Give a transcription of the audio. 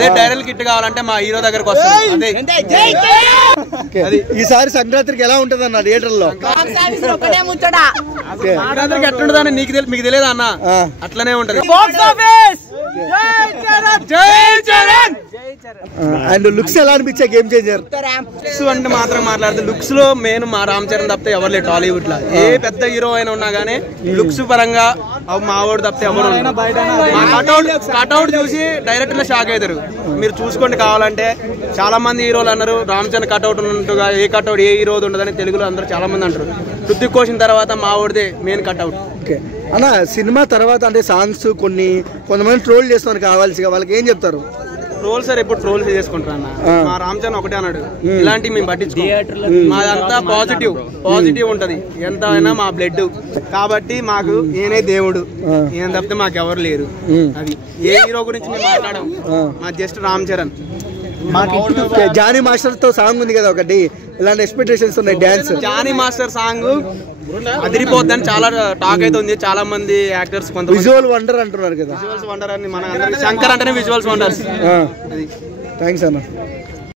అదే direct kit కావాలంటే మా హీరో దగ్గరకు వస్తాం. ఈసారి సంక్రాంతికి ఎలా ఉంటది అన్న థియేటర్ లో? సంక్రాంతికి ఎట్లుంటదని మీకు తెలియదు అన్న, అట్లనే ఉంటది. అండ్ లుక్స్ ఎలా అనిపించే గేమ్ చేంజర్? లుక్స్ అంటే మాత్రం మాట్లాడితే లుక్స్ లో మెయిన్ మా రామ్ చరణ్ తప్పితే ఎవరు లేదు టాలీవుడ్ లో. ఏ పెద్ద హీరో అయినా ఉన్నా గానీ లుక్స్ పరంగా మా వాడు తప్పితే ఎవరు కట్అవుట్ చూసి డైరెక్టర్ షాక్ అవుతారు. మీరు చూసుకోండి కావాలంటే. చాలా మంది హీరోలు అన్నారు రామ్ చరణ్ కట్అవుట్ ఉన్నట్టుగా ఏ కట్అవుట్ ఏ హీరో ఉండదని తెలుగులో అందరూ చాలా మంది అంటారు. హృతిక్ రోషన్ తర్వాత మా వాడిదే మెయిన్ కట్అవుట్. ఓకే అన్న, సినిమా తర్వాత అంటే సాంగ్స్ కొంతమంది ట్రోల్ చేస్తున్నారు కావాల్సిగా, వాళ్ళకి ఏం చెప్తారు? ట్రోల్ సార్ ఎప్పుడు ట్రోల్ చేసుకుంటారు అన్న. మా రామ్ చరణ్ ఒకటే అన్నాడు, ఇలాంటివి మేము పట్టించుకోం, మాదంతా పాజిటివ్ ఉంటది, ఎంత అయినా మా బ్లడ్ కాబట్టి మాకు ఈయనే దేవుడు, ఈయన తప్పితే మాకు ఎవరు లేరు. అది ఏ హీరో గురించి మేము మాట్లాడాం, మా just Ram Charan. Johnny master తో సాంగ్ ఉంది కదా ఒకటి, ఇలాంటి ఎక్స్పెక్టేషన్స్ ఉన్నాయి డాన్స్? జానీ మాస్టర్ సాంగ్ అదిరిపోద్దని చాలా టాక్ అవుతుంది. చాలా మంది యాక్టర్స్ కొంత విజువల్ వండర్ అంటున్నారు కదా. విజువల్స్ వండర్ అని మన శంకర్ అంటేనే విజువల్స్ వండర్స్. థ్యాంక్స్ అన్న.